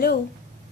Hello,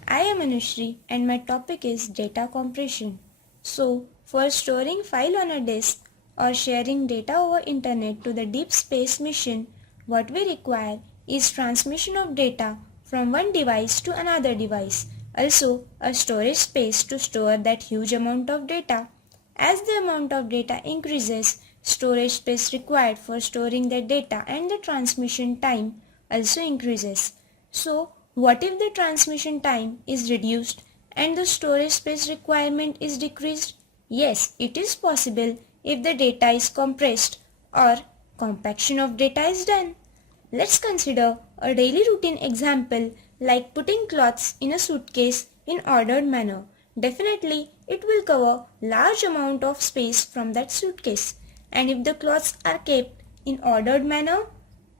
I am Anushri and my topic is data compression. So, for storing file on a disk or sharing data over internet to the deep space mission, what we require is transmission of data from one device to another device. Also, a storage space to store that huge amount of data. As the amount of data increases, storage space required for storing the data and the transmission time also increases. So, what if the transmission time is reduced and the storage space requirement is decreased? Yes, it is possible if the data is compressed or compaction of data is done. Let's consider a daily routine example like putting clothes in a suitcase in ordered manner. Definitely, it will cover large amount of space from that suitcase. And if the clothes are kept in ordered manner,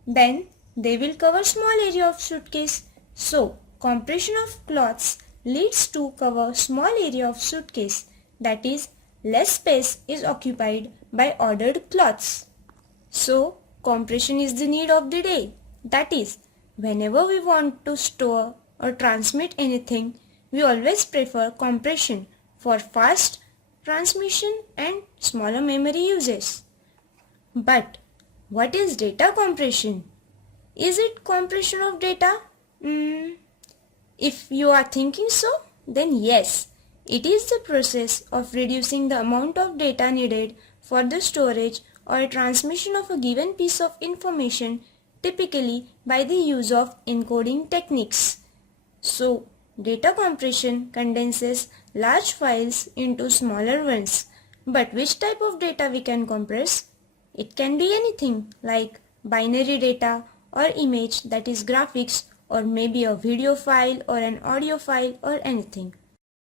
then they will cover small area of suitcase. So, compression of cloths leads to cover small area of suitcase. That is, less space is occupied by ordered cloths. So, compression is the need of the day. That is, whenever we want to store or transmit anything, we always prefer compression for fast transmission and smaller memory uses. But what is data compression? Is it compression of data? If you are thinking so, then yes, it is the process of reducing the amount of data needed for the storage or transmission of a given piece of information, typically by the use of encoding techniques. So, data compression condenses large files into smaller ones. But which type of data we can compress? It can be anything like binary data or image, that is graphics, or maybe a video file or an audio file or anything.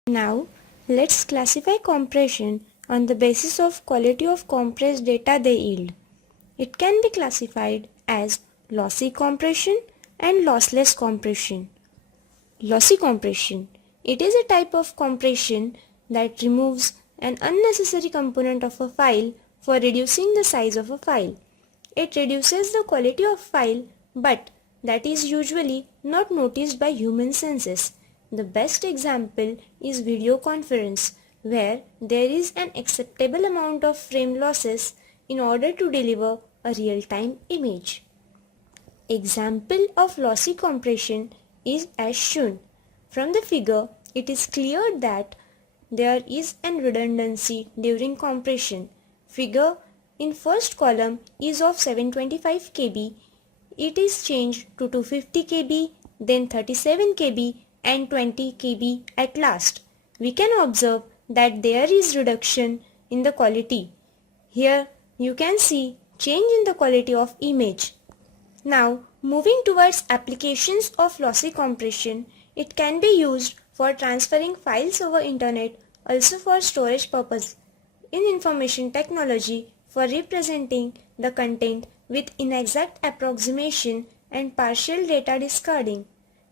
Now, let's classify compression on the basis of quality of compressed data they yield. It can be classified as lossy compression and lossless compression. Lossy compression. It is a type of compression that removes an unnecessary component of a file for reducing the size of a file. It reduces the quality of file, but that is usually not noticed by human senses. The best example is video conference, where there is an acceptable amount of frame losses in order to deliver a real-time image. Example of lossy compression is as shown. From the figure, it is clear that there is an redundancy during compression. Figure in first column is of 725 KB. It is changed to 250 KB, then 37 KB and 20 KB at last. We can observe that there is reduction in the quality. Here you can see change in the quality of image. Now, moving towards applications of lossy compression, it can be used for transferring files over internet, also for storage purpose. In information technology, for representing the content with inexact approximation and partial data discarding.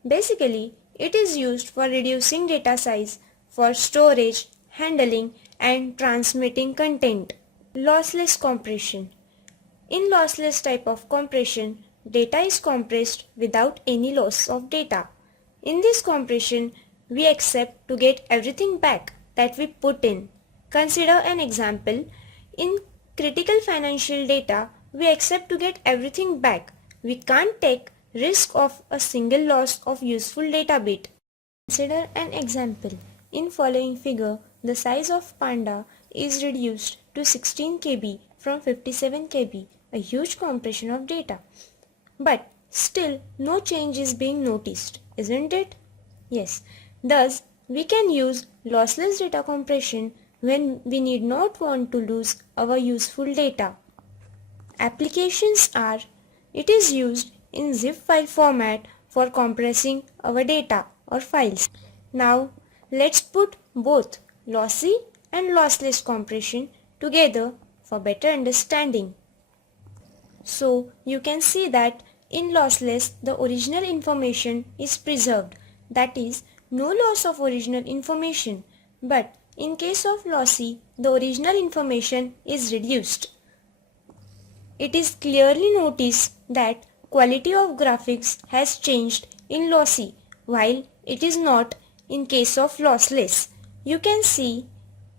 Basically, it is used for reducing data size, for storage, handling and transmitting content. Lossless compression. In lossless type of compression, data is compressed without any loss of data. In this compression, we accept to get everything back that we put in. Consider an example. In critical financial data, we accept to get everything back. We can't take risk of a single loss of useful data bit. Consider an example. In following figure, the size of panda is reduced to 16 KB from 57 KB, a huge compression of data. But still no change is being noticed, isn't it? Yes. Thus, we can use lossless data compression when we need not want to lose our useful data. Applications are, it is used in zip file format for compressing our data or files. Now, let's put both lossy and lossless compression together for better understanding. So, you can see that in lossless, the original information is preserved. That is, no loss of original information. But in case of lossy, the original information is reduced. It is clearly noticed that quality of graphics has changed in lossy, while it is not in case of lossless. You can see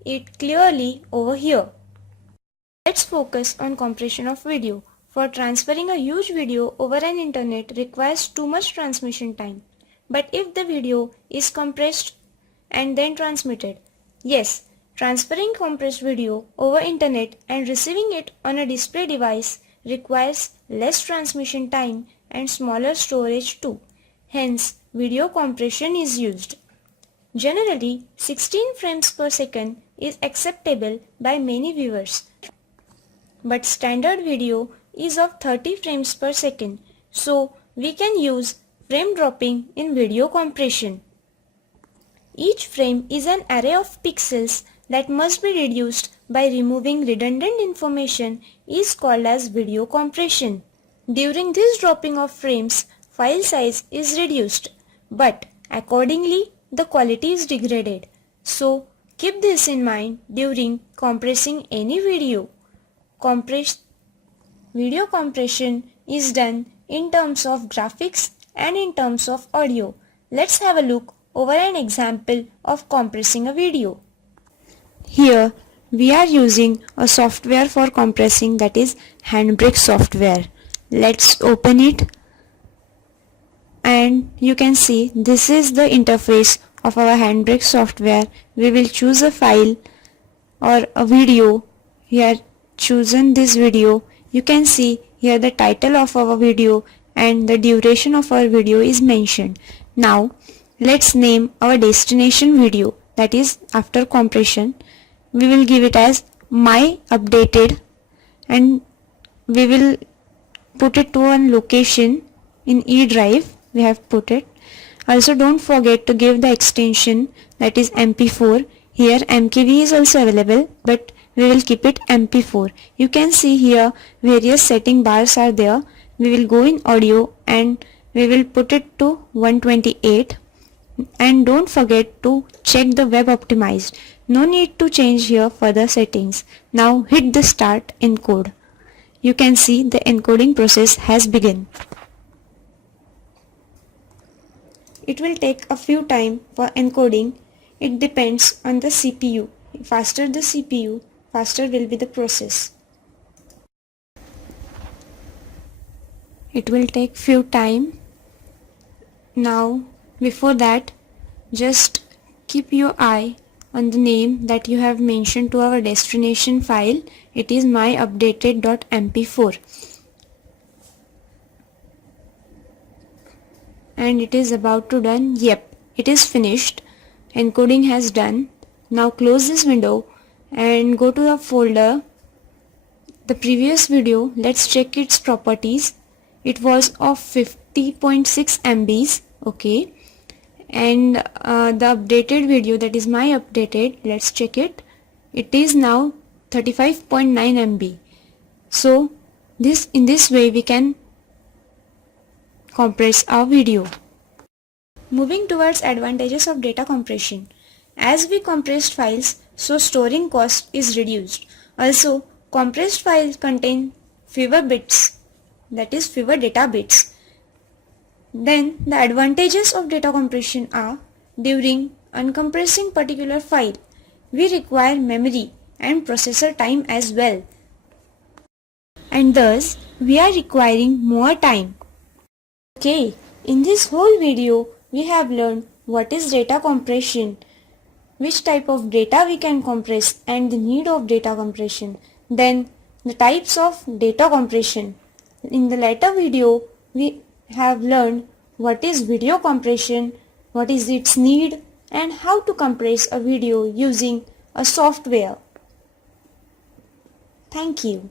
it clearly over here. Let's focus on compression of video. For transferring a huge video over an internet requires too much transmission time. But if the video is compressed and then transmitted, yes, transferring compressed video over internet and receiving it on a display device requires less transmission time and smaller storage too. Hence, video compression is used. Generally, 16 frames per second is acceptable by many viewers. But standard video is of 30 frames per second, so we can use frame dropping in video compression. Each frame is an array of pixels that must be reduced by removing redundant information is called as video compression. During this dropping of frames, file size is reduced, but accordingly the quality is degraded. So keep this in mind during compressing any video. Video compression is done in terms of graphics and in terms of audio. Let's have a look over an example of compressing a video. Here we are using a software for compressing, that is Handbrake software. Let's open it and you can see this is the interface of our Handbrake software. We will choose a file or a video. Here chosen this video. You can see here the title of our video and the duration of our video is mentioned. Now let's name our destination video, that is after compression. We will give it as my updated and we will put it to one location in E drive. We have put it. Also don't forget to give the extension, that is MP4. Here MKV is also available, but we will keep it MP4. You can see here various setting bars are there. We will go in audio and we will put it to 128, and don't forget to check the web optimized. No need to change here further settings. Now hit the start encode. You can see the encoding process has begun. It will take a few time for encoding. It depends on the CPU. Faster the CPU, faster will be the process. It will take few time. Now before that, just keep your eye on the name that you have mentioned to our destination file. It is myupdated.mp4 and it is about to done. Yep, it is finished. Encoding has done. Now close this window and go to the folder. The previous video, let's check its properties. It was of 50.6 MBs, okay, and the updated video, that is my updated, let's check it. It is now 35.9 MB. So in this way we can compress our video. Moving towards advantages of data compression. As we compressed files, so storing cost is reduced. Also, compressed files contain fewer bits, that is fewer data bits. Then the advantages of data compression are: during uncompressing particular file, we require memory and processor time as well, and thus we are requiring more time. Okay, in this whole video we have learned what is data compression, which type of data we can compress and the need of data compression, then the types of data compression. In the later video we have learned what is video compression, what is its need, and how to compress a video using a software. Thank you.